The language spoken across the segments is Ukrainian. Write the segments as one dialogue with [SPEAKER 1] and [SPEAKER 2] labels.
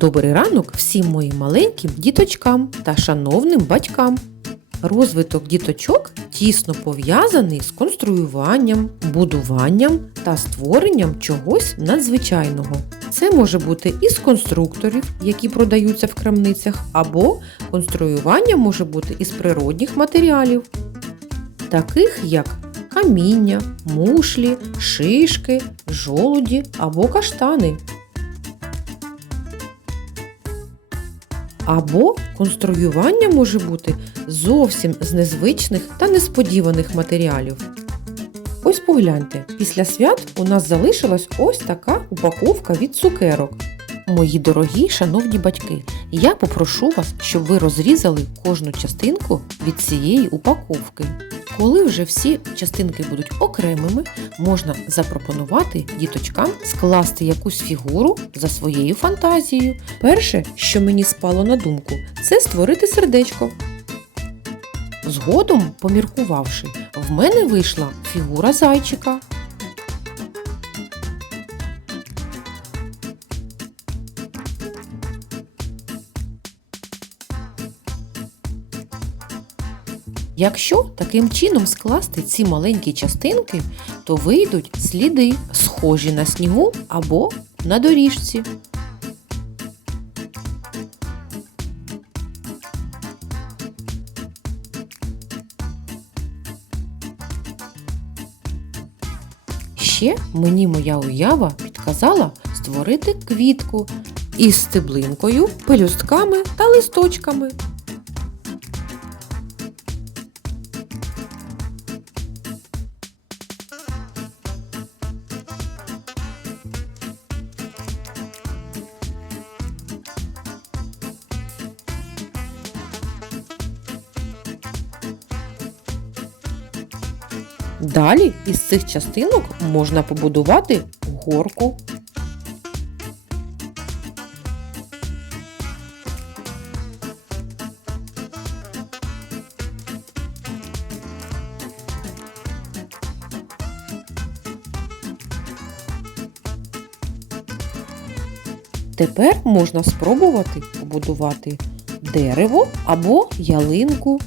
[SPEAKER 1] Добрий ранок всім моїм маленьким діточкам та шановним батькам. Розвиток діточок тісно пов'язаний з конструюванням, будуванням та створенням чогось надзвичайного. Це може бути із конструкторів, які продаються в крамницях, або конструювання може бути із природних матеріалів, таких як каміння, мушлі, шишки, жолуді або каштани. Або конструювання може бути зовсім з незвичних та несподіваних матеріалів. Ось погляньте, після свят у нас залишилась ось така упаковка від цукерок. Мої дорогі шановні батьки, я попрошу вас, щоб ви розрізали кожну частинку від цієї упаковки. Коли вже всі частинки будуть окремими, можна запропонувати діточкам скласти якусь фігуру за своєю фантазією. Перше, що мені спало на думку, це створити сердечко. Згодом, поміркувавши, в мене вийшла фігура зайчика. Якщо таким чином скласти ці маленькі частинки, то вийдуть сліди, схожі на снігу або на доріжці. Ще мені моя уява підказала створити квітку із стеблинкою, пелюстками та листочками. Далі із цих частинок можна побудувати горку. Тепер можна спробувати побудувати дерево або ялинку.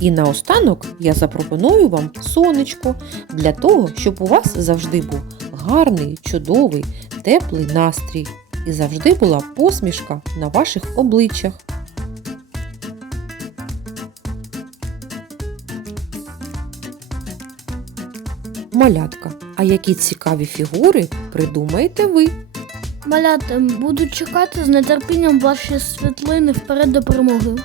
[SPEAKER 1] І наостанок я запропоную вам сонечко для того, щоб у вас завжди був гарний, чудовий, теплий настрій і завжди була посмішка на ваших обличчях. Малятка, а які цікаві фігури придумаєте ви?
[SPEAKER 2] Малята, буду чекати з нетерпінням ваші світлини вперед до перемоги.